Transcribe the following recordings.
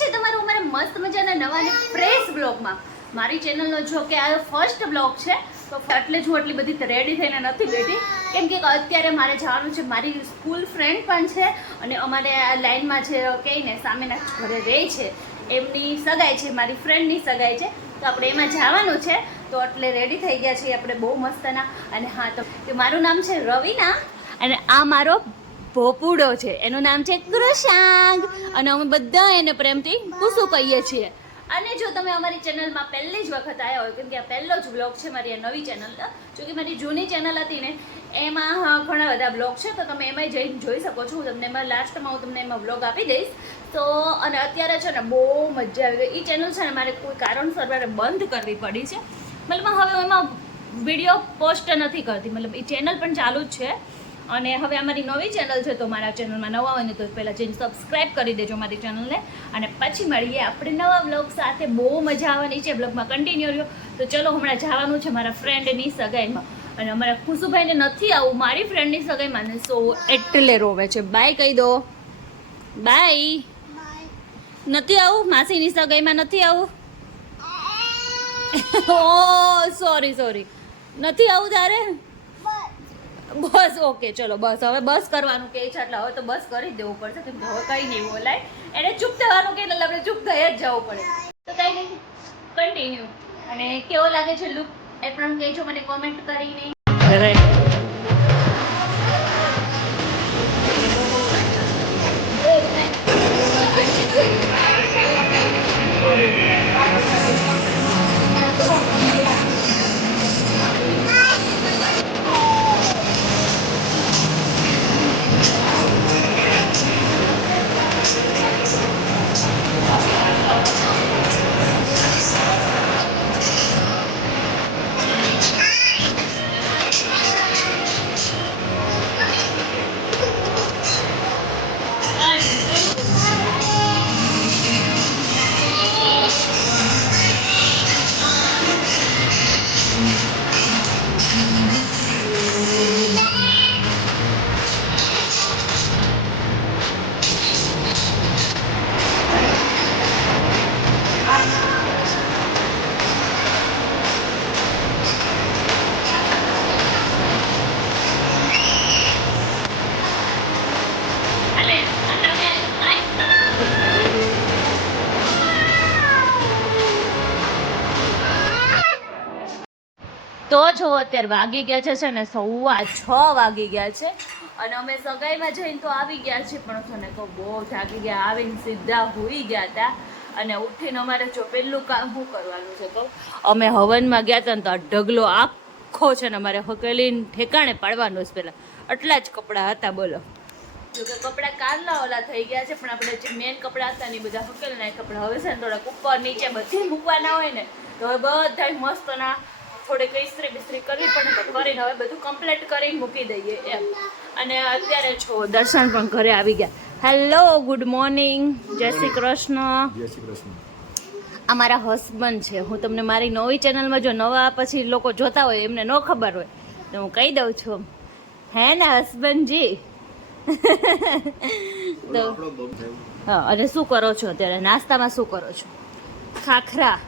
છે તમારું અમારા મસ્ત મજાના નવા અને ફ્રેશ બ્લોગમાં. મારી ચેનલનો જો કે આ ફર્સ્ટ બ્લોગ છે, તો એટલે જ હું એટલી બધી રેડી થઈને નથી બેઠી, કેમ કે અત્યારે મારે જવાનું છે. મારી સ્કૂલ ફ્રેન્ડ પણ છે અને અમારે આ લાઈનમાં છે કહીને સામેના ઘરે રહે છે, એમની સગાઈ છે, મારી ફ્રેન્ડની સગાઈ છે, તો આપણે એમાં જવાનું છે. તો એટલે રેડી થઈ ગયા છીએ આપણે બહુ મસ્તના. અને હા, તો મારું નામ છે રવીના અને આ મારો ભોપુડો છે, એનું નામ છે કૃષાંગ અને અમે બધા એને પ્રેમથી કુસુ કહીએ છીએ. અને જો તમે અમારી ચેનલમાં પહેલી જ વખત આવ્યા હોય, કેમ કે આ પહેલો જ બ્લોગ છે મારી આ નવી ચેનલ, જો કે મારી જૂની ચેનલ હતી ને એમાં ઘણા બધા બ્લોગ છે, તો તમે એમાંય જઈને જોઈ શકો છો. હું તમને એમાં લાસ્ટમાં હું તમને એમાં બ્લોગ આપી દઈશ. તો અને અત્યારે છે ને બહુ મજા આવી ગઈ. એ ચેનલ છે ને મારે કોઈ કારણસર મારે બંધ કરવી પડી છે, મતલબ હવે એમાં વિડીયો પોસ્ટ નથી કરતી, મતલબ એ ચેનલ પણ ચાલુ જ છે. અને હવે અમારી નવી ચેનલ છે, તો મારા ચેનલમાં નવા હોય ને તો પહેલાં જઈને સબસ્ક્રાઈબ કરી દેજો મારી ચેનલને. અને પછી મળીએ આપણે નવા બ્લોગ સાથે. બહુ મજા આવવાની છે, બ્લોગમાં કન્ટિન્યુ રહ્યો. તો ચલો હમણાં જવાનું છે મારા ફ્રેન્ડની સગાઈમાં, અને અમારા ખુશુભાઈને નથી આવું મારી ફ્રેન્ડની સગાઈમાં ને, સો એટલે રોવે છે. બાય કહી દો, બાય. નથી આવું માસીની સગાઈમાં, નથી આવું. ઓ સોરી, નથી આવું તારે. બસ ઓકે, ચલો બસ હવે બસ કરવાનું કે છે, એટલે હવે તો બસ કરી જ દેવું પડશે, કેમ કે હવે કંઈ નહીં બોલાય. એને ચૂપ થવાનું કે એટલે આપણે ચૂપ થઈ જ જવું પડે. તો કંઈ નહીં, કન્ટિન્યુ. અને કેવો લાગે છે લુક એ પણ કહેજો મને કોમેન્ટ કરીને. તો જો અત્યારે વાગી ગયા છે ને 6:15 વાગી ગયા છે, અને અમે સગાઈમાં જઈને તો આવી ગયા છીએ, પણ છે ને તો બહુ થાકી ગયા. આવીને સીધા હોઈ ગયા હતા, અને ઉઠીને અમારે જો પહેલું કામ શું કરવાનું છે, તો અમે હવનમાં ગયા હતા ને તો આ ઢગલો આખો છે ને અમારે હકેલીને ઠેકાણે પાડવાનો જ. પહેલાં આટલા જ કપડાં હતા, બોલો. જોકે કપડાં કાલના ઓલા થઈ ગયા છે, પણ આપણે જે મેન કપડાં હતા ને એ બધા હકેલના કપડાં હવે છે ને થોડાક ઉપર નીચે બધી મૂકવાના હોય ને, તો હવે બધા મસ્તના થોડીક ઇસ્ત્રી બિસ્ત્રી કરવી પડે, તો કરીને હવે બધું કમ્પ્લીટ કરીને મૂકી દઈએ એમ. અને અત્યારે છો દર્શન પણ ઘરે આવી ગયા. હેલો, ગુડ મોર્નિંગ, જય શ્રી કૃષ્ણ. જય શ્રી કૃષ્ણ. અમારા હસબન્ડ છે. હું તમને મારી નવી ચેનલમાં જો નવા પછી લોકો જોતા હોય એમને ન ખબર હોય તો હું કહી દઉં છું, હે ને હસબન્ડજી. તો હા, અને શું કરો છો અત્યારે નાસ્તામાં? શું કરો છો? ખાખરા.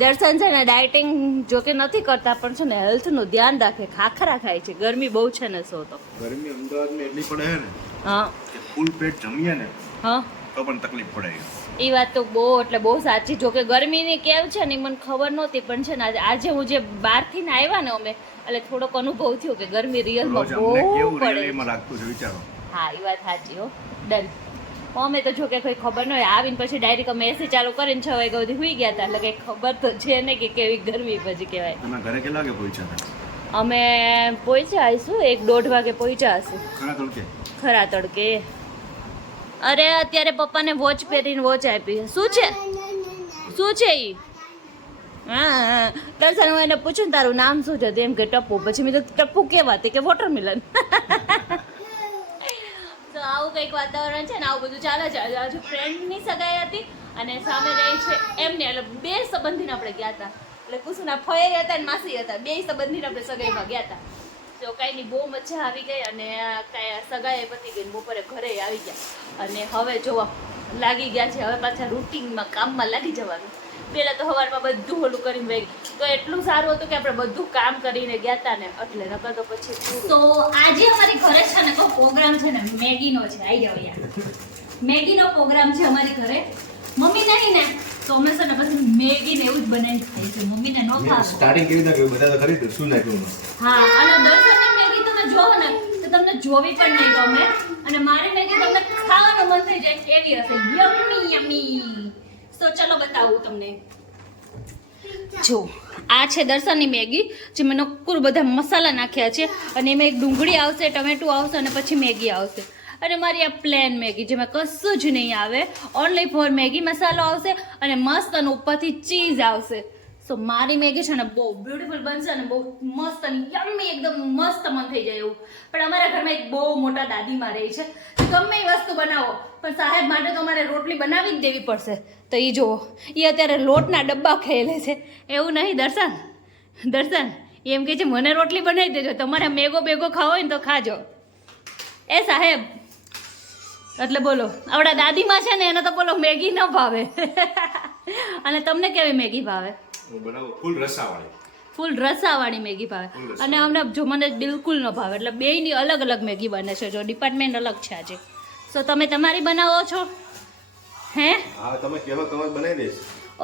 દર્શન છે ને ડાયટિંગ જોકે નથી કરતા, પણ છે ને હેલ્થનું ધ્યાન રાખે, ખાખરા ખાય છે. ગરમી બહુ છે ને, સો તો ગરમી અમદાવાદમાં એટલી પડે છે ને, હા, કે ફૂલ પેટ જમીએ ને હા, તો પણ તકલીફ પડે. એ વાત તો બહુ એટલે બહુ સાચી. જોકે ગરમીની કેવ છે ને મને ખબર નહોતી, પણ છે ને આજે હું જે બહારથી ને આવ્યા ને અમે, એટલે થોડોક અનુભવ થયો કે ગરમી રિયલમાં બહુ પડે. લાગતું છે, વિચારો. હા, એ વાત સાચી હો. ડન. અમે તો જો કે કોઈ ખબર ન હોય, આવીને પછી ડાયરેક્ટ અમે એસી ચાલુ કરીને 6 વાગ્યા સુધી સુઈ ગયા હતા, એટલે કંઈ ખબર તો છે ને કે કેવી ગરમી પછી કહેવાય. તમે ઘરે કેટલા વાગે પહોંચ્યા હતા? અમે પહોંચ્યા આવીશું 1-1:30 વાગે પહોંચ્યા હશું. ખરા તડકે? ખરા તડકે. અરે અત્યારે પપ્પાને વોચ પહેરીને વોચ આપી. શું છે? શું છે એ? હા, દર્શન હું એને પૂછું ને તારું નામ શું છે, એમ કે ટપ્પુ. પછી મેં તો ટપ્પુ કેવા તે કે વોટરમેલન. તો આવું કંઈક વાતાવરણ છે ને, આવું બધું ચાલે છે. હજુ ફ્રેન્ડની સગાઈ હતી અને સામે રહી છે એમને, એટલે બે સંબંધીને આપણે ગયા હતા. એટલે કુસુના ફઈ હતા ને માસી હતા, બે સંબંધીને આપણે સગાઈમાં ગયા હતા. તો કાંઈ નહીં, બહુ મજા આવી ગઈ. અને કાંઈ સગાઈ પતી ગઈ, બપોરે ઘરે આવી ગયા. અને હવે જોવા લાગી ગયા છે હવે પાછા રૂટીનમાં કામમાં લાગી જવાનું. પહેલાં તો સવારમાં બધું ઓલું કરીને વહી તો એટલું સારું હતું કે આપણે બધું કામ કરીને ગયા હતા ને એટલે નકર તો પછી. તો આજે અમારી ઘરે છે ને કોઈ પ્રોગ્રામ છે ને મેગીનો છે. આવી જાવ યાર, મેગીનો પ્રોગ્રામ છે અમારી ઘરે. મમ્મી નહીં ને તો અમે છે ને પછી મેગી ને એવું જ બનાવી ખાઈ છે. મમ્મીને ન ખાવ સ્ટાર્ટિંગ કેવી રીતે કર્યું બધા તો ખરી શું નાખ્યું? હા, અને દર્શનની મેગી તમે જોવો ને તો તમને જોવી પણ નહીં ગમે અને મારી મેગી તમને ખાવાનું મન થઈ જાય એવી હશે. Yummy yummy. તો ચલો બતાવું તમને. જો આ છે દર્શનની મેગી જેમાં નક્કર બધા મસાલા નાખ્યા છે અને એમાં એક ડુંગળી આવશે, ટમેટું આવશે અને પછી મેગી આવશે. અને મારી આ પ્લેન મેગી જેમાં કશું જ નહીં આવે, ઓનલી ફોર મેગી મસાલો આવશે અને મસ્ત અને ઉપરથી ચીઝ આવશે. સો મારી મેગી છે ને બહુ બ્યુટીફુલ બનશે અને બહુ મસ્ત અને યમ્મી એકદમ મસ્ત મન થઈ જાય એવું. પણ અમારા ઘરમાં એક બહુ મોટા દાદીમાં રહે છે, ગમે એ વસ્તુ બનાવો પણ સાહેબ માટે તો અમારે રોટલી બનાવી જ દેવી પડશે. તો એ જુઓ એ અત્યારે લોટના ડબ્બા ખેલે છે. એવું નહીં દર્શન, દર્શન એમ કે છે મને રોટલી બનાવી દેજો, તમારે મેગો બેગો ખાવો હોય ને તો ખાજો. એ સાહેબ એટલે બોલો આપણા દાદીમાં છે ને એને તો બોલો મેગી ન ભાવે. અને તમને કેવી મેગી ભાવે? ફૂલ રસાવાળી. ફૂલ રસાવાળી મેગી ભાવે. અને અમને જો મને બિલકુલ ન ભાવે. એટલે બેયની અલગ અલગ મેગી બને છે. જો ડિપાર્ટમેન્ટ અલગ છે આજે. સો તમે તમારી બનાવો છો? હે હા, તમે કહેવો તમે બનાવી દઈશ.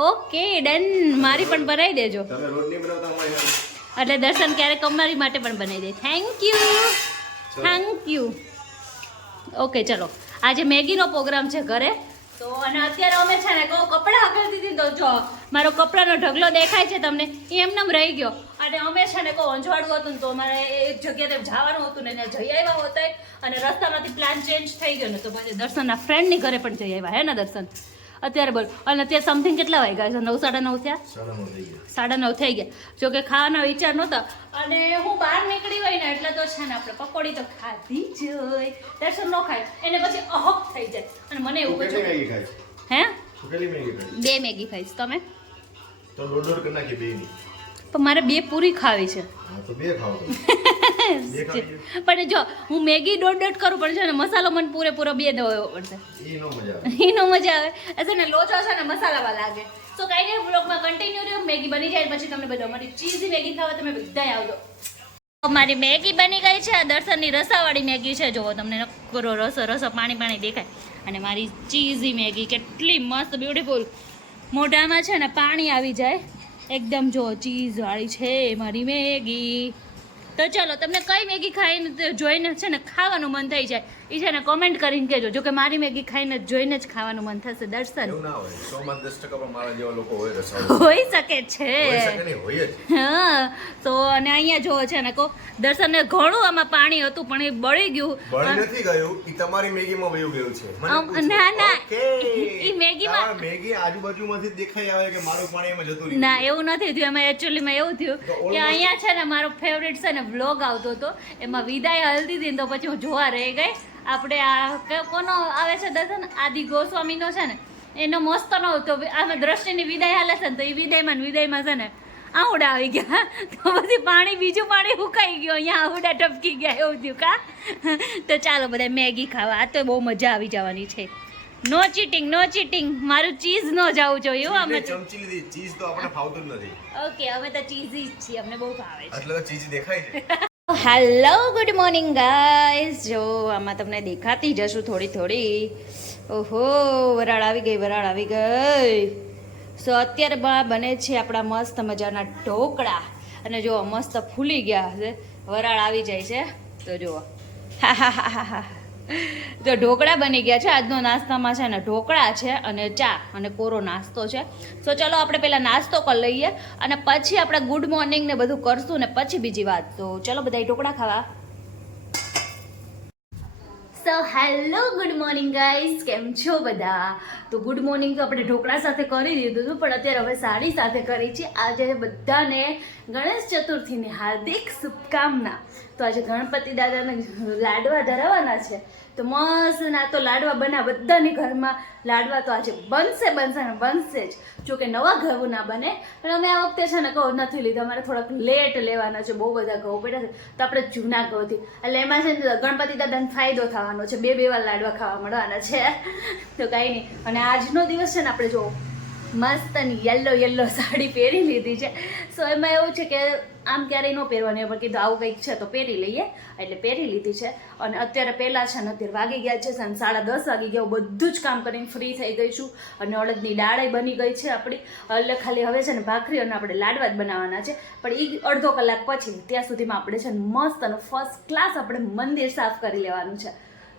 Okay done. મારી પણ બનાવી દેજો. તમે રોજ નહીં બનાવતા અમારી એટલે દર્શન ક્યારેક અમારી માટે પણ બનાવી દે. Thank you, thank you. Okay ચલો, આજે મેગીનો પ્રોગ્રામ છે ઘરે. તો અને અત્યારે અમે છે ને કહું કપડાં હકલી દીધી તો જો મારો કપડાનો ઢગલો દેખાય છે તમને એ એમનેમ રહી ગયો. અને અમે છે ને કહું અંજવાડું હતું ને તો અમારે એક જગ્યાએ જવાનું હતું ને ત્યાં જઈ આવ્યા હોતા અને રસ્તામાંથી પ્લાન ચેન્જ થઈ ગયો ને તો પછી દર્શનના ફ્રેન્ડની ઘરે પણ જઈ આવ્યા. હે ને દર્શન? અત્યારે બોલ. અને અત્યારે સમથિંગ કેટલા વાગ્યા છે? 9 સાડા 9 થયા. 9:30 થઈ ગયા. જો કે ખાવાનો વિચાર નહોતો અને હું બહાર નીકળી હોય ને એટલે તો છે ને આપણે પકોડી તો ખાધી જ હોય. દર્શન ન ખાય એને પછી અહક થઈ જાય. અને મને એવું કેટલી કહ્યું મેગી ખાઈશ? હે તું કેટલી મેગી ખાઈશ? 2 મેગી ખાઈશ. તમે? તો દોઢ કરી નાખી બેની. પણ મારે 2 પૂરી ખાવી છે. હા તો બે ખાવ તો. પણ જો હું મેગી દોઢ કરું પણ છે ને મસાલો મને પૂરેપૂરો 2 દેવો પડશે. ઈ નો મજા આવે. એનો મજા આવે. એટલે ને લોચો છે ને મસાલામાં લાગે. તો કઈ નહીં, બ્લોગમાં કન્ટિન્યુ રહ્યો. મેગી બની જાય પછી તમને બધા અમારી ચીઝી મેગી ખાવા તમે બધાય આવજો. મારી મેગી બની ગઈ છે. આ દર્શનની રસાવાળી મેગી છે. જુઓ તમને નકરો રસો રસો પાણી પાણી દેખાય. અને મારી ચીઝી મેગી કેટલી મસ્ત બ્યુટીફુલ. મોઢામાં છે ને પાણી આવી જાય એકદમ. જો ચીઝ વાળી છે મારી મેગી. તો ચલો તમને કઈ મેગી ખાઈને જોઈને છે ને ખાવાનું મન થઈ જાય એ છે ને કોમેન્ટ કરીને કહેજો. જો કે મારી મેગી ખાઈને જોઈને જ ખાવાનું મન થશે. દર્શન એવું ના હોય. 100 માં 10% પણ મારા જેવા લોકો હોય રસાવાળા. હોઈ શકે છે. હોય શકે નહીં, હોય જ. હા. તો અને અહીંયા જો છે ને કહો દર્શનને ઘણું આમાં પાણી હતું પણ એ બળી ગયું. બળી નથી ગયું, ઈ તમારી મેગીમાં વયું ગયું છે. મને પૂછો. ના ના ઓકે. ઈ મેગીમાં તારા મેગી આજુબાજુમાંથી જ દેખાઈ આવે કે મારું પાણી એમાં જતું રહ્યું. ના એવું નથી થયું. એમાં એકચ્યુઅલીમાં એવું થયું કે અહીંયા છે ને મારો ફેવરેટ છે ને વ્લોગ આવતો હતો એમાં વિદાય હલતી હતી ને તો પછી હું જોવા રહી ગઈ. આપણે આ કોનો આવે છે દર્શન? આદિ ગોસ્વામીનો છે ને એનો મસ્ત નો હતો. આમાં દ્રષ્ટિની વિદાય હાલે છે ને તો એ વિદાયમાં છે ને આવડા આવી ગયા તો પછી પાણી બીજું પાણી સુકાઈ ગયું. અહીંયા આવડા ટપકી ગયા એવું થયું કા. તો ચાલો બધા મેગી ખાવા. આ તો બહુ મજા આવી જવાની છે. નો ચીટિંગ, નો ચીટિંગ. મારું ચીઝ ન જવું જોઈએ એવું અમે. ચમચી લીધી. ચીઝ તો આપણે ફાવતું જ નથી. ઓકે અમે તો ચીઝી જ છીએ. અમને બહુ ભાવે છે. એટલે તો ચીઝ દેખાય છે. Hello good morning guys. જો આમાં તમને દેખાતી જશું થોડી થોડી. ઓહો વરાળ આવી ગઈ, વરાળ આવી ગઈ. સો અત્યારે બને છે આપણા મસ્ત મજાના ઢોકળા. અને જો મસ્ત ફૂલી ગયા છે, વરાળ આવી જાય છે તો જુઓ. તો ઢોકળા બની ગયા છે. આજનો નાસ્તામાં છે ને ઢોકળા છે અને ચા અને કોરો નાસ્તો છે. તો ચલો આપણે પહેલાં નાસ્તો કરી લઈએ અને પછી આપણે ગુડ મોર્નિંગ ને બધું કરશું ને પછી બીજી વાત. તો ચલો બધા ઢોકળા ખાવા. So hello good morning guys, કેમ છો બધા? તો ગુડ મોર્નિંગ તો આપણે ઢોકળા સાથે કરી દીધું હતું પણ અત્યારે હવે સાડી સાથે કરી છે. આજે બધાને ગણેશ ચતુર્થીની હાર્દિક શુભકામના. તો આજે ગણપતિ દાદાને લાડવા ધરાવવાના છે, તો મસ્ત ના તો લાડવા બધાની ઘરમાં લાડવા તો આજે બનશે ને બનશે જ. જો કે નવા ઘઉં ના બને, પણ અમે આ વખતે છે ને ઘઉં નથી લીધા, અમારે થોડાક લેટ લેવાના છે, બહુ બધા ઘઉં પડ્યા છે, તો આપણે જૂના ઘઉંથી, એટલે એમાં છે ને ગણપતિ દાદાને ફાયદો થવાનો છે, 2 વાર લાડવા ખાવા મળવાના છે. તો કાંઈ નહીં. અને આજનો દિવસ છે ને આપણે જો મસ્તની યલો સાડી પહેરી લીધી છે. સો એમાં એવું છે કે આમ ક્યારેય ન પહેરવાની, પણ કીધું આવું કંઈક છે તો પહેરી લઈએ, એટલે પહેરી લીધી છે. અને અત્યારે પહેલાં છે ને અત્યારે વાગી ગયા છે 10:30 વાગી ગયા. બધું જ કામ કરીને ફ્રી થઈ ગઈ છું, અને અડદની દાળ બની ગઈ છે આપણી, એટલે ખાલી હવે છે ને ભાખરી અને આપણે લાડવા જ બનાવવાના છે. પણ એ અડધો કલાક પછી, ત્યાં સુધીમાં આપણે છે ને મસ્ત અને ફર્સ્ટ ક્લાસ આપણે મંદિર સાફ કરી લેવાનું છે.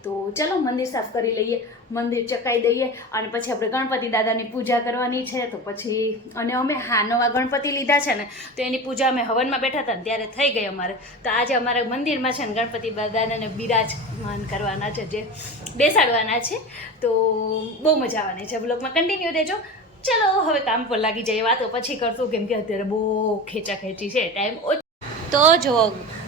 તો ચલો મંદિર સાફ કરી લઈએ, મંદિર ચકાઈ દઈએ, અને પછી આપણે ગણપતિ દાદાની પૂજા કરવાની છે. તો પછી અને અમે નવા ગણપતિ લીધા છે ને, તો એની પૂજા અમે હવનમાં બેઠા હતા ને ત્યારે થઈ ગઈ અમારે. તો આજે અમારે મંદિરમાં છે ને ગણપતિ દાદાને બિરાજમાન કરવાના છે, જે બેસાડવાના છે. તો બહુ મજા આવવાની છે. બ્લોગમાં કન્ટિન્યુ રહેજો. ચલો હવે કામ પર લાગી જઈએ, વાતો પછી કરશું, કેમ કે અત્યારે બહુ ખેંચાખેંચી છે, ટાઈમ ઓછો. તો જો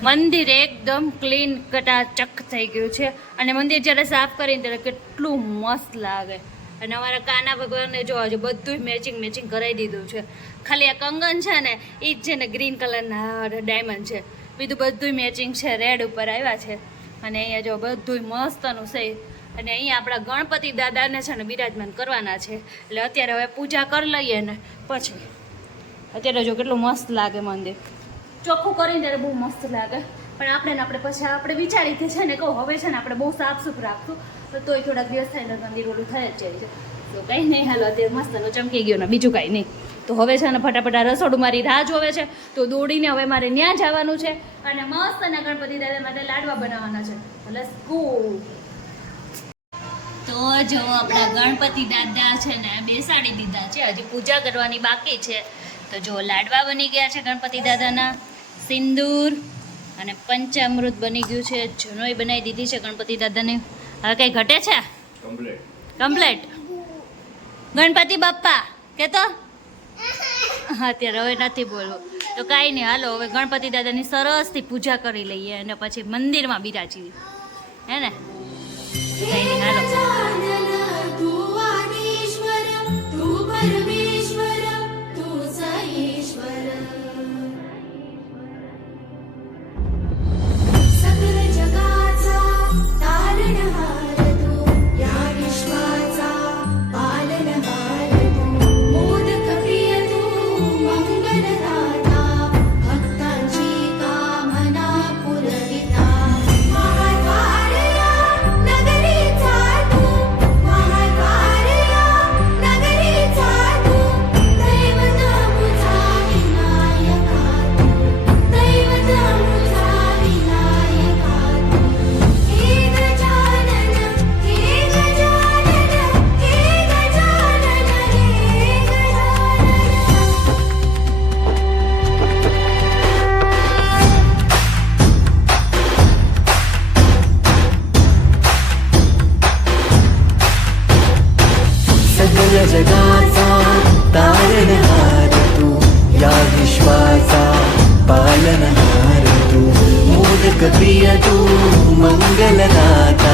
મંદિર એકદમ ક્લીન કટાચક થઈ ગયું છે, અને મંદિર જ્યારે સાફ કરીને ત્યારે કેટલું મસ્ત લાગે. અને અમારા કાના ભગવાનને જો આજે બધું મેચિંગ કરાવી દીધું છે. ખાલી આ કંગન છે ને એ જ છે ને ગ્રીન કલરના ડાયમંડ છે, બીજું બધું મેચિંગ છે, રેડ ઉપર આવ્યા છે. અને અહીંયા જો બધું મસ્તનું છે. અને અહીંયા આપણા ગણપતિ દાદાને છે ને બિરાજમાન કરવાના છે, એટલે અત્યારે હવે પૂજા કરી લઈએ ને પછી. અત્યારે જો કેટલું મસ્ત લાગે મંદિર, ચોખ્ખું કરીને ત્યારે બહુ મસ્ત લાગે. પણ આપણે પછી આપણે વિચારી કે છે ને કહું હવે છે ને આપણે બહુ સાફ સુફ રાખશું, તો તોય થોડાક દિવસ થાય ને મંદિર ઓલું થઈ જ જાય છે. તો કંઈ નહીં, હાલો અત્યારે મસ્તનો ચમકી ગયો ને, બીજું કાંઈ નહીં. તો હવે છે ને ફટાફટ આ રસોડું મારી રાહ જોવે છે, તો દોડીને હવે મારે ત્યાં જવાનું છે, અને મસ્તના ગણપતિ દાદા માટે લાડવા બનાવવાના છે. Let's go. તો જો આપણા ગણપતિ દાદા છે ને બેસાડી દીધા છે, હજી પૂજા કરવાની બાકી છે. તો જો લાડવા બની ગયા છે ગણપતિ દાદાના, સિંદૂર અને પંચામૃત બની ગયું છે, જનોઈ બનાવી દીધી છે ગણપતિ દાદાને. હવે કંઈ ઘટે છે? કમ્પ્લેટ. ગણપતિ બાપ્પા કહેતો હા, અત્યારે હવે નથી બોલવું. તો કાંઈ નહીં, હાલો હવે ગણપતિ દાદાની સરસથી પૂજા કરી લઈએ, અને પછી મંદિરમાં બિરાજી, હે ને? કંઈ નહીં, હાલો. जगाचा तारणहार तू, या विश्वाचा पालनहार तू, मोदक प्रिय तू, मंगलदाता,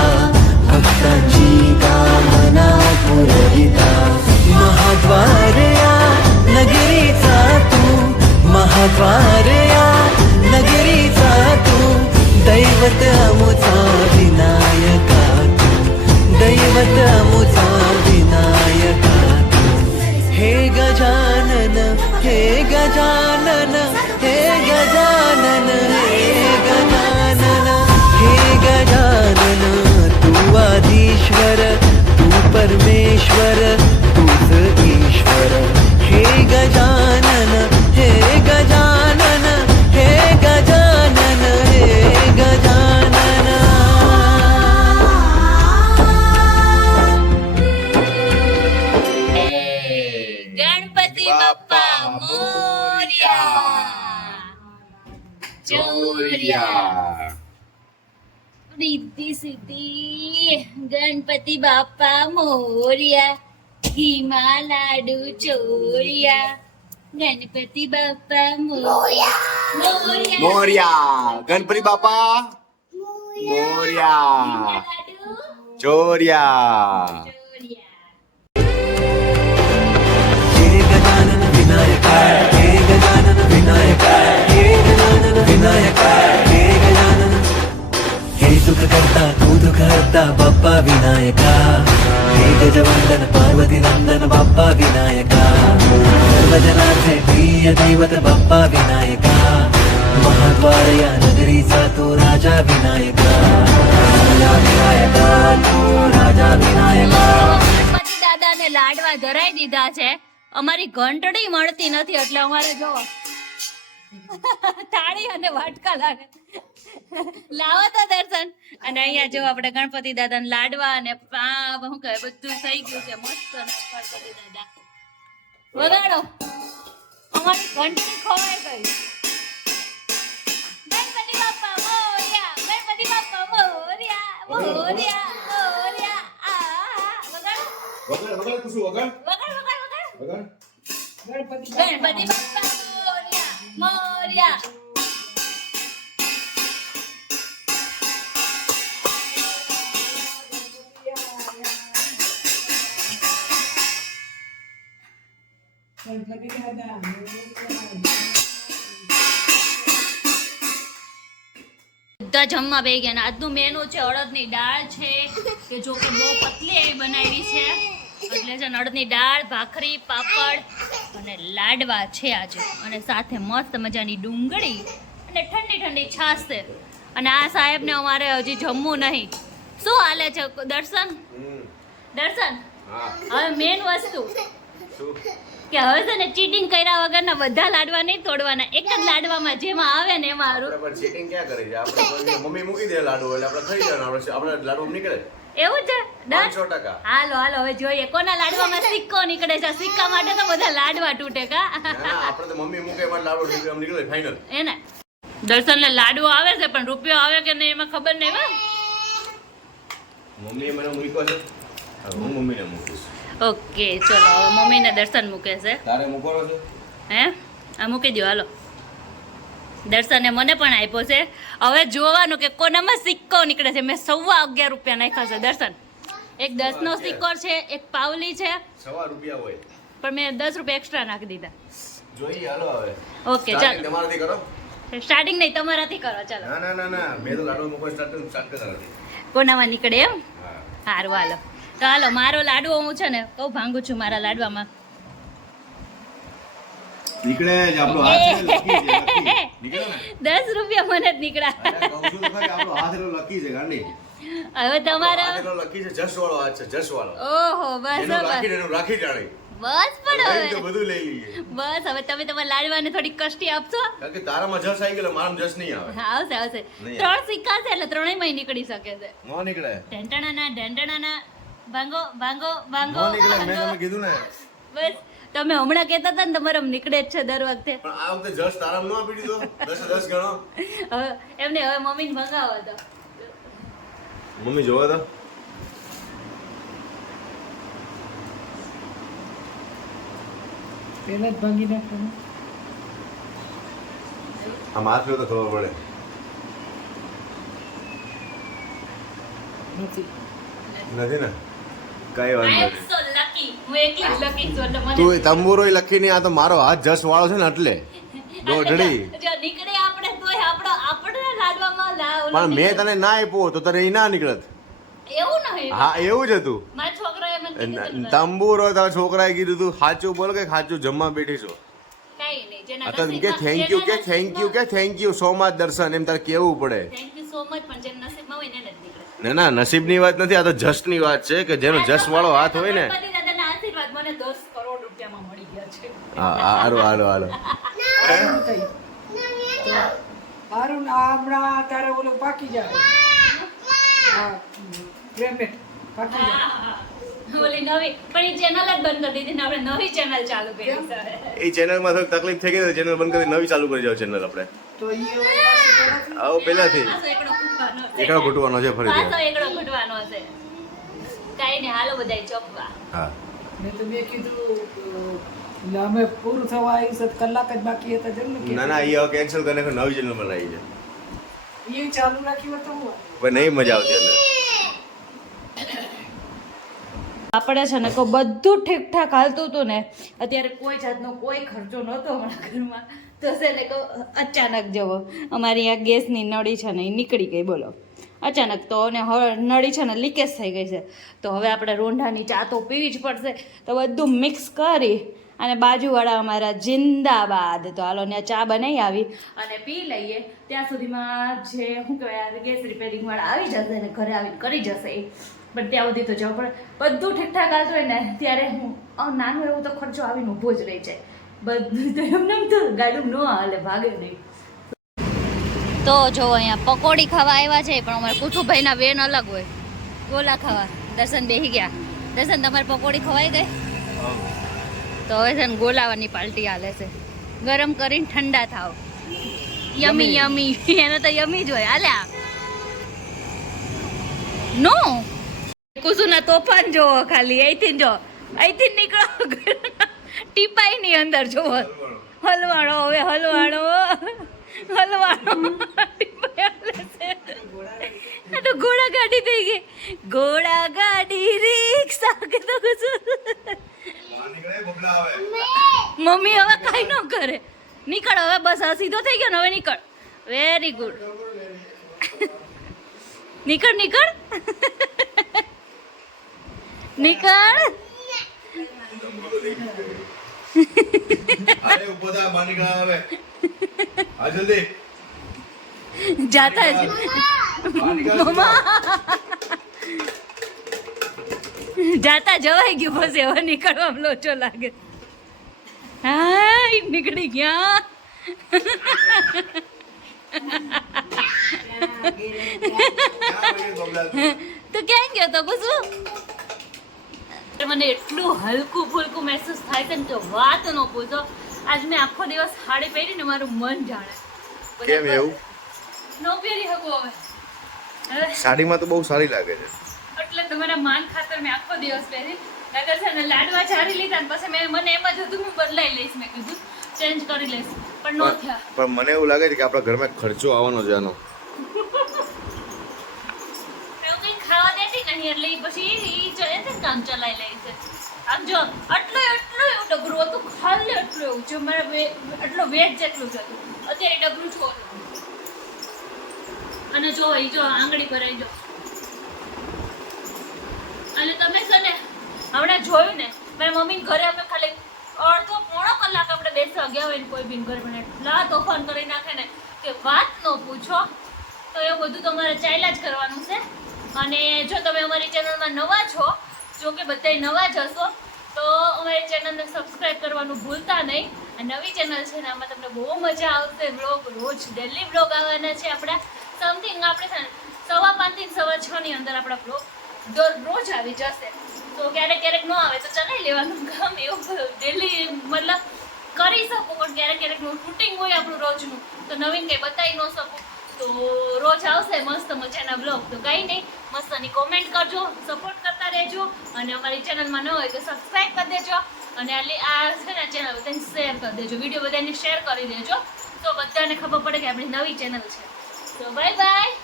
भक्तांची कामना पुरविता. महाद्वार या नगरीचा तू, महाद्वार या नगरीचा तू, दैवत अमुचा विनायका तू, दैवत अमुचा विनायका. हे गजानन, हे गजानन, हे गजानन, हे गजानन, हे गजानन. तू आदिश्वर, तू परमेश्वर, तूच ईश्वर. हे गजानन, हे गजानन, हे गजानन, हे गजानन. ગણપતિ બાપ્પા મોર્યા. ચોર્યા રીતિ સીધી. ગણપતિ બાપ્પા મોર્યા, ઘીમાં લાડુ ચોર્યા. ગણપતિ બાપા મોરયા મોર્યા ગણપતિ બાપા મોર્યા ચોર્યા हे गजानन विनायक हे गजानन विनायक हे गजानन विनायक हे गजानन हे सुख करता तू दुख हरता बाप्पा विनायका हे गजवंदन पार्वती नंदन बाप्पा विनायका सर्वजनार्थे प्रिय दैवत बाप्पा विनायका महाद्वारया नगरीचा तो राजा विनायका राजा विनायका तू राजा विनायका ગણપતિ દાદાને લાડવા ધરાઈ દીધા છે. અમારી ઘંટડી મળતી નથી એટલે અમારે જો થાળી અને વાટકા લાગે. લાવો તો દર્શન. અને અહીંયા જો આપણે ગણપતિ દાદાને લાડવા અને શું કહે બધું થઈ ગયું છે મસ્ત. ગણપતિ દાદા વગાડો. અમારી ઘંટડી ખોવાઈ ગઈ. ગણપતિ બાપ્પા મોરયા ગણપતિ બાપ્પા મોરયા મોરયા મોરયા વગાડો. વગર વગર કુછ વગર વગાડ વગાડ વગાડ. વગર ગણપતિ બાપ્પા મોરયા મોરયા. બધા જમવા બેસી ગયા. આજનું મેનુ છે અડદની દાળ છે કે જો કે બહુ પતલી એવી બનાવી છે એટલે છે ને અડદની દાળ ભાખરી પાપડ અને લાડવા છે આજે અને સાથે મસ્ત મજાની ડુંગળી અને ઠંડી ઠંડી છાશ છે. અને આ સાહેબને અમારે હજી જમવું નહીં. શું હાલે છે દર્શન? દર્શન હવે મેન વસ્તુ કે હવે છે ને ચીટિંગ કર્યા વગરના બધા લાડવા નહીં તોડવાના. એક જ લાડવામાં જેમાં આવે ને એમાં હારું. પણ ચીટિંગ ક્યાં કરી છે આપણે? મમ્મી મૂકી દે લાડુ એટલે આપણે ખાઈ જવાનું. આપણે લાડુ નીકળે એવું છે ડન? 500%. હાલો હાલો હવે જોઈએ કોના લાડવામાં સિક્કો નીકળે છે. સિક્કા માટે તો બધા લાડવા તૂટે કા. ના આપણે તો મમ્મી મૂકે એમાં લાડુ નીકળે ફાઇનલ. એને દર્શનને લાડવો આવે છે પણ રૂપિયો આવે કે નહીં એમાં ખબર નહીં. હો મમ્મીએ મને મૂક્યો છે, હવે હું મમ્મીને મૂકીશ. ઓકે ચલો હવે મમ્મીને દર્શન મૂકે છે. તારે મૂકવાનો છે? હે આ મૂકી દો હાલો. દર્શને મને પણ આપ્યો છે. હવે જોવાનું કે કોનામાં સિક્કો નીકળે છે. મેં 11.5 રૂપિયા નાખ્યા છે દર્શન. એક 10નો સિક્કો છે, એક પાવલી છે, ₹1.25 હોય પણ મેં 10 રૂપિયા એક્સ્ટ્રા નાખી દીધા. જોઈએ હાલો હવે. ઓકે Starting ચાલો તમારાથી કરો. સ્ટાર્ટિંગ નહીં તમારાથી કરો ચાલો. ના ના ના ના મેં તો લાડુ મૂકવા સ્ટાર્ટ કરતા નથી. કોનામાં નીકળે એમ હા સારું હાલો. તો હાલો મારો લાડવો હું છે ને કહું ભાંગું છું મારા લાડવામાં. નીકળે જ આપણો હાથ છે લકી છે લકી. નીકળે ને 10 રૂપિયા મને જ નીકળ્યા. અરે કહું છું તો ખરી આપણો હાથ એટલો લકી છે ગાંડી. હવે તમારા હાથ એટલો લકી છે, જશ વાળો હાથ છે, જશ વાળો. ઓહો બસ એનું બસ રાખી જાણી. બસ પણ લઈને તો હવે બધું લઈ લઈએ. બસ હવે તમે તમારા લાડવાને થોડી કષ્ટી આપશો. કારણ કે તારામાં જશ આવી ગયો, મારામાં જશ નહીં આવે. હા આવશે આવશે. નહીં 3 સિક્કા છે એટલે ત્રણેયમાં નીકળી શકે છે. નો નીકળે. ઢંટણાના ભાંગો ભાંગો ભાંગો નો નીકળે, મેં ભાંગો. તમને કીધું ને. બસ તમે હમણાં કહેતા હતા ને તમારા નીકળે જ છે દર વખતે. પણ આ વખતે જશ તારામાં નો આપી દીધો. 10 ગણો. હવે એમને હવે મમ્મીને ભગાવો તો. મમ્મી જોવા તો પેલા જ ભાંગી નાખવાનું. આ માથ લ્યો તો ખબર પડે. નથી. નથી ને કઈ I વાંધો am નહીં. so lucky. હું એકલી જ lucky છું એટલે મને તું તંબુરો લખી નહીં, આ તો મારો હાથ જશ વાળો છે ને એટલે દોઢડી. જો નીકળે આપણે તોય આપણે લાડવામાં પણ મેં તને ના આપ્યો તો તારે એ ના નીકળત. એવું નહીં. હા એવું જ હતું. મારા છોકરાએ મને કીધું હતું. તંબુરો તારા છોકરાએ કીધું તું સાચું બોલ કે સાચું જમવા બેઠી છો. કાંઈ નહીં. જેના આ તો કે નસીબમાં- થેન્ક યુ કે જેના થેન્ક યુ કે થેન્ક યુ સો મચ દર્શન એમ તારે કેવું પડે. Thank you so much પણ જેના નસીબમાં હોય ને એને જ નીકળે. ના ના નસીબની વાત નથી, આ તો જશની વાત છે કે જેનો જશ વાળો હાથ હોય ને. ગણપતિ દાદાના આશીર્વાદ મને 10 કરોડ રૂપિયામાં મળી ગયા છે. હા હાલો હાલો હાલો. હારું ને આ હમણાં તારે ઓલું પાકી જાય. હા પેમેન્ટ પાકી જાય. હા. ઓલી નવી પણ એ ચેનલ જ બંધ કરી દીધી ને આપણે નવી ચેનલ ચાલુ કરી છે. એ ચેનલમાં થોડી તકલીફ થઈ ગઈ, ચેનલ બંધ કરી નવી ચાલુ કરી જાવ ચેનલ આપણે. તો ઈ હવે પાછી પેલાથી આવો પહેલાથી પાછો એકડો ખૂટવાનો છે. એકડો ઘૂંટવાનો છે ફરી પાછો એકડો ખૂટવાનો છે. કાંઈ નહીં હાલો બધાય ચોપવા. હા મેં તો મેં કીધું એટલે અમે પૂરું થવા આવ્યું છે તો કલાક જ બાકી હતા જેમ ને ના ના એ હવે કેન્સલ કરીને નવી ચેનલ બનાવી છે એ ચાલુ રાખ્યું તો હું પણ નહીં મજા આવતી એટલે આપણે છે ને કોઈ બધું ઠીકઠાક હાલતું હતું ને અત્યારે કોઈ જાતનો કોઈ ખર્ચો નહોતો અમારા ઘરમાં તો છે ને અચાનક જવો અમારી આ ગેસની નળી છે ને એ નીકળી ગઈ બોલો અચાનક તો ને હવે નળી છે ને લીકેજ થઈ ગઈ છે તો હવે આપણે રોંઢાની ચા તો પીવી જ પડશે તો બધું મિક્સ કરી અને બાજુવાળા અમારા જિંદાબાદ તો હાલો ને ચા બનાવી આવી અને પી લઈએ ત્યાં સુધીમાં જે શું કહેવાય ગેસ રિપેરિંગવાળા આવી જશે ને ઘરે આવીને કરી જશે એ પણ ત્યાં સુધી તો જવું પડે બધું ઠીકઠાક હાલતું હોય ને ત્યારે હું નાનું એવું તો ખર્ચો આવીને ઊભો જ રહી જાય બધું તો એમને તો ગાડું ન હાલે ભાગે નહીં તો જો અહીંયા પકોડી ખાવા આવ્યા છે પણ અમારે કુઠુભાઈના વેન અલગ હોય ગોલા ખાવા દર્શન બેસી ગયા દર્શન તમારે પકોડી ખવાઈ ગઈ તો હવે છે ને ગોલાવાની પાર્ટી હાલે છે ગરમ કરીને ઠંડા થાવ યમી યમી એને તો યમી જ હોય હાલ્યા નો કુસુના તોફાન જોવો ખાલી અહીંથી નીકળો ટીપાઈ ની અંદર જોવો હલવાણો હવે હલવાણો તો ઘોડા ગાડી થઈ ગઈ ઘોડા ગાડી રિક્ષા કે તો મમ્મી હવે કઈ ન કરે નીકળ હવે બસ આ સીધો થઈ ગયો ને હવે નીકળ વેરી ગુડ નીકળ નીકળ નીકળ અરે ઉભો થા માની ગયા હવે આ જલ્દી જાતા જ મમ્મા જાતા જવાઈ ગયું બસ હવે નીકળવા લોચો લાગે હા નીકળી ગયા તો ક્યાં ગયો તો કુસુ મને એટલું હલકું ફુલકું મહેસૂસ થાય છે ને તો વાત ન પૂછો આજ મેં આખો દિવસ સાડી પહેરીને મારું મન જાણે કેમ એવું નો પહેરી શકું હવે સાડીમાં તો બહુ સારી લાગે છે એટલે તમારા માન ખાતર મેં આખો દિવસ પહેરી નગર છે ને લાડવા ચારી લીધા ને પછી મને એમ જ હતું હું બદલાઈ લઈશ મેં કીધું ચેન્જ કરી લઈશ પણ ન થયા પણ મને એવું લાગે છે કે આપણા ઘરમાં ખર્ચો આવવાનો છે આનો એવું કંઈ ખાવા દેતી નહીં એટલે ઈ પછી ઈ ચલે છે ને કામ ચલાવી લે છે આમ જો એટલું એવું ડગરું હતું ખાલી એટલું એવું જો મારા એટલો વેટ જેટલું જ હતું અત્યારે ડગરું છોડું અને જો ઈ જો આંગળી ભરાઈ જો અને તમે છે ને હમણાં જોયું ને મારી મમ્મી ઘરે અમે ખાલી અડધો પોણો કલાક આપણે બેસવા ગયા હોય ને કોઈ બી ઘર મને એટલા તોફાન કરી નાખે ને કે વાત ન પૂછો તો એ બધું તમારે ચાલ્યા જ કરવાનું છે અને જો તમે અમારી ચેનલમાં નવા છો જો કે બધાય નવા જ હશો તો અમારી ચેનલને સબસ્ક્રાઈબ કરવાનું ભૂલતા નહીં આ નવી ચેનલ છે ને આમાં તમને બહુ મજા આવશે વ્લોગ રોજ ડેલી વ્લોગ આવવાના છે આપણા સમથિંગ આપણે છે ને 5:30 થી 6:30 ની અંદર આપણા વ્લોગ દરરોજ આવી જશે તો ક્યારેક ક્યારેક ન આવે તો ચલાવી લેવાનું કામ એવું ડેલી મતલબ કરી શકું પણ ક્યારેક ક્યારેકનું શૂટિંગ હોય આપણું રોજનું તો નવીન કંઈ બતાવી ન શકું તો રોજ આવશે મસ્ત મજાના બ્લોગ તો કંઈ નહીં મસ્તની કોમેન્ટ કરજો સપોર્ટ કરતા રહેજો અને અમારી ચેનલમાં ન હોય તો સબસ્ક્રાઈબ કરી દેજો અને આ છે ને ચેનલ બધાને શેર કરી દેજો વિડીયો બધાને શેર કરી દેજો તો બધાને ખબર પડે કે આપણી નવી ચેનલ છે તો બાય બાય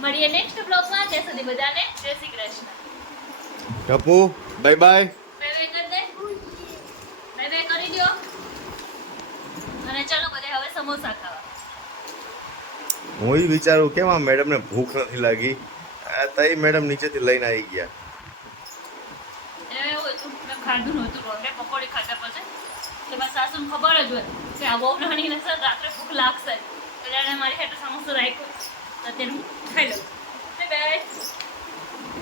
મળીએ નેક્સ્ટ બ્લોગમાં ત્યાં સુધી બધાને જય Shri Krishna Tapu bye bye bye bye કરી દે બાય બાય કરી દો અને ચાલો બધા હવે સમોસા ખાવા હું એ વિચારું કેમ આ મેડમને ભૂખ નથી લાગી આ તઈ મેડમ નીચેથી લઈને આવી ગયા એવું હતું મેં ખાધું નહોતું રોંઢે પકોડી ખાધા પછી કે મારા સાસુને ખબર જ હોય કે આ બહુ નાનીને સર રાત્રે ભૂખ લાગશે એટલે એણે મારી હાથે સમોસો રાખ્યો તો અત્યારે હું ખાઈ લઉં બાય